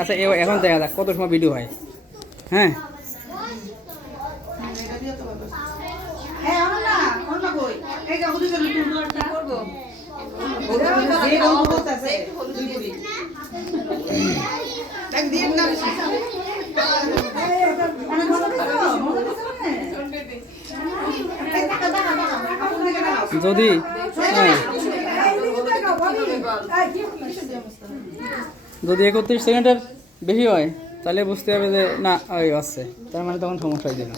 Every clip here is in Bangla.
আচ্ছা এখন দেখা যাক কত সময় ভিডিও হয়। হ্যাঁ যদি যদি 31 সেকেন্ডের বেশি হয় তাহলে বুঝতে হবে যে না ওই আসছে, তার মানে তখন সমস্যা হয়ে যাবে।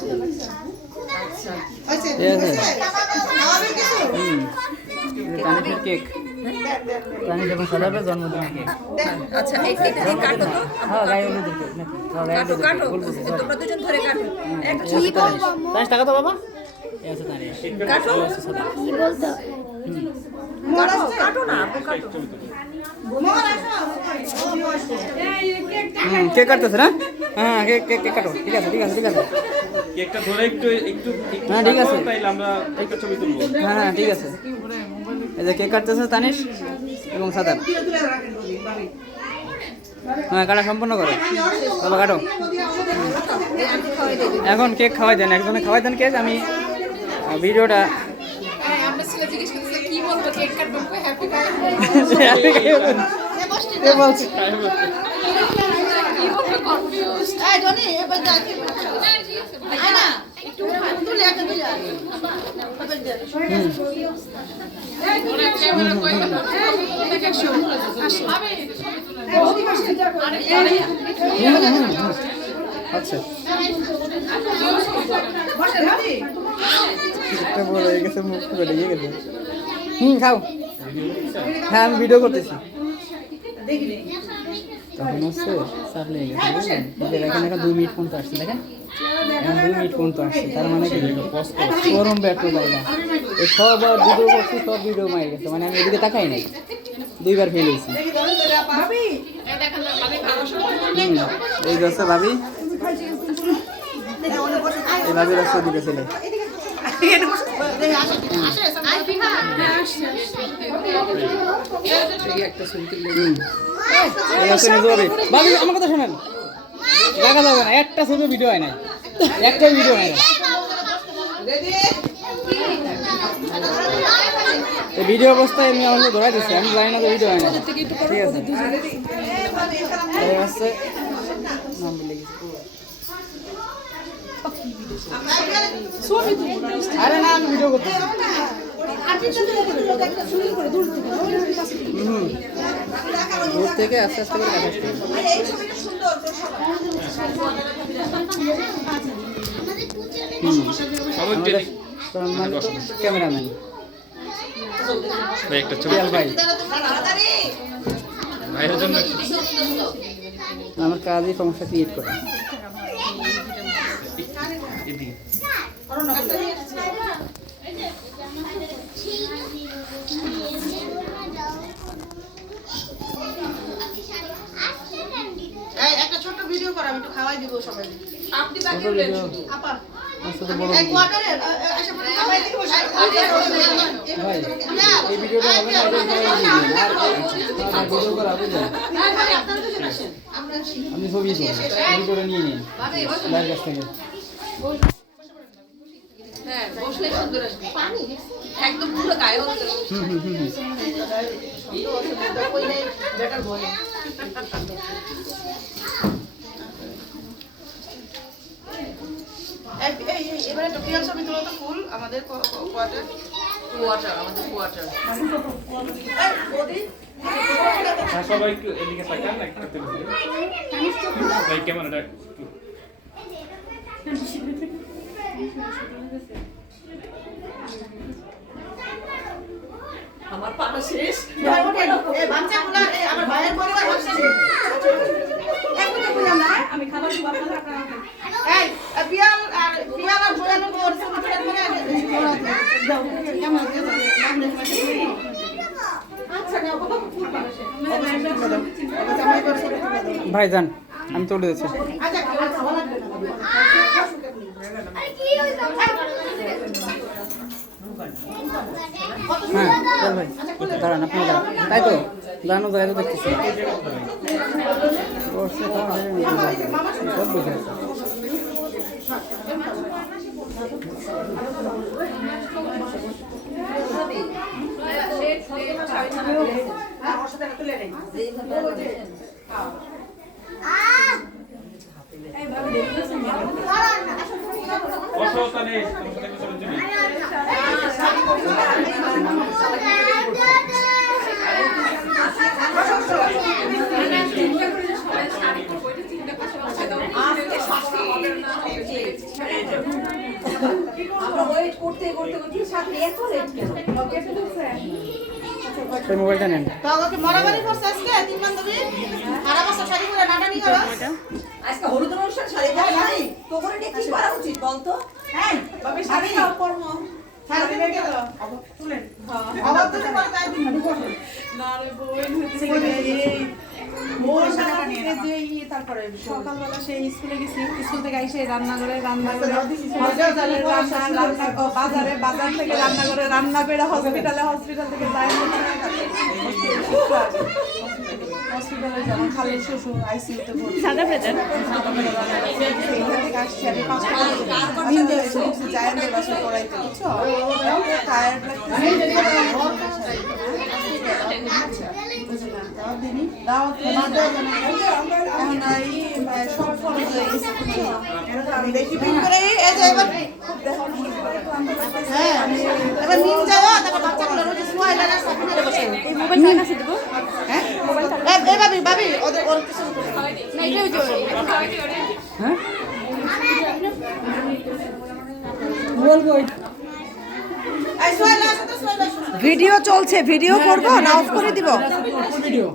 ঠিক আছে। তানিশের কেক, তানিশ যখন সাজাবে জন্মদিনের কেক। আচ্ছা এই কেকটা দিয়ে কাটো তো। হ্যাঁ গায়ে হলুদের কেক নাকি? হ্যাঁ গায়ে হলুদের কাটো কেক। তোমরা দুজন ধরে কাটো। একটা এই আছে তানিশ। তানিশ টাকা তো বাবা। এই আছে তানিশ। কাটো কি বলতো কাটো না আপু কাটো। কেক কাটতেছে না? হ্যাঁ কেক কেক কেক কাটো। ঠিক আছে ঠিক আছে ঠিক আছে। কেকটা ধরে একটু একটু একটু হ্যাঁ ঠিক আছে। তাইলে আমরা একটা ছবি তুলবো। হ্যাঁ হ্যাঁ ঠিক আছে। এই যে কেক কাটতেছে তানিশ এবং সাদাব। হ্যাঁ কাটা সম্পূর্ণ করো বাবা, কাটো। এখন কেক খাওয়াই দেন, একজনে খাওয়াই দেন কেক। আমি ভিডিওটা বলছি। আচ্ছা একটা বড় হয়ে গেছে, মুখ পুরো লেগে গেছে। খাও। হ্যাঁ আমি ভিডিও করতেছি। তখন হচ্ছে চাপ লেগে গেছে বুঝলেন। এখানে এখন 2 মিনিট পর্যন্ত আসছে, দেখেন এখন 2 মিনিট পর্যন্ত আসছে। তার মানে কি গরম ব্যাট্রো জায়গা এই সবার ভিডিও করছি, সব ভিডিও মারি গেছে। মানে আমি এদিকে তাকাই নাই, 2বার ফেল হয়েছি। এই যাচ্ছে ভাবি, এই ভাবির রাস্তা দিকে ছেলে। ভাবি আমার কথা শোনেন, দেখা যাবে না, একটা ছবি ভিডিও হয় না, একটাই ভিডিও হয় না। ভিডিও অবস্থায় আমি আমাকে ধরাই দিচ্ছি, আমি জানি না তো ভিডিও হয় না। ঠিক আছে নাম বলে গেছি। আরে না আমি ভিডিও করতেছি। দূর থেকে আস্তে আস্তে করে কাটাচ্ছি। ক্যামেরাম্যান একটা ছবি ভাই, ভাইয়ের জন্য আমার কাজই সমস্যা ক্রিয়েট করে। একটা ছোট ভিডিও কর, আমি একটু খাওয়াই দিব সবাই। আপনি বাকি শুধু আপা এই ভিডিওটা হবে না, ভিডিও করা বুঝলেন। আপনি ছবি ভিডিওটা নিয়ে নিন ভাইয়ের কাছ থেকে। হ্যাঁ বসলে সুন্দর আসবে। একদম পুরো গায়ে হলুদ। বেটার বলে এবারে একটা প্রিয়াল ছবি তোলা তো ফুল আমাদের কোয়ার্টার আমাদের কোয়ার্টার। সবাই একটু এদিকে তাকান, একটা তুলে ভাই ক্যামেরাটা একটু আমার পাটা শেষ। বাচ্চাগুলো আমার ভাইয়ের পরিবার হচ্ছে আমি খাবার দিব আপনারা। এই পিয়াল আর জয়ানো করছে করে দাও কেমন আচ্ছা না বাবা ফুল পাশে ভাই যান, আমি চলে যাচ্ছি। আচ্ছা খাওয়া লাগবে না হ্যাঁ চল ভাই, দাঁড়ান আপনি দাঁড়ান। তাই তো দাঁড়ানো জায়গা তো দেখতেছি। আসছে সব বুঝে আছে অসহতা নেই তোমার সাথে কিছু বলছি না সেই মোবাইলটা নেন তোকে মরামারি করছে আজকে তিন বান্ধবী সারা বছর শাড়ি পরে নাটানি করো আজকে হলুদ অনুষ্ঠান শাড়ি পরা নাই তোমার এটা কি করা উচিত বলতো হ্যাঁ বাবা শাড়ি নাও পরমো শাড়ি রেখে দাও তুলেন আবার তো পরে তাই দিন না রে বোন হচ্ছে মোর সারা থেকে যে তারপরে সকালবেলা সেই স্কুলে গেছি স্কুল থেকে এসে রান্না করে বাজার থেকে রান্না করে হসপিটাল থেকে যাই হসপিটালে যাবো খালের শ্বশুর আইসিইউতে ভর্তি সাদা ভেজা আসছি আমি 5টা জায়ান্টের বাসায় পড়াইতে বুঝছো টায়ার্ড দেখি পিন করে এই যে এবার হ্যাঁ এবার নিন যাও তারপর বাচ্চাগুলো রোজ সোয়াই লাগা সামনে বসে এই মোবাইল কাছে দেব হ্যাঁ এই ভাবি ওদের ওর কিছু না এটাও জোরে হ্যাঁ বলবো এই সোয়াই লাগা তো সোয়াই ভিডিও চলছে ভিডিও করব না অফ করে দিব ভিডিও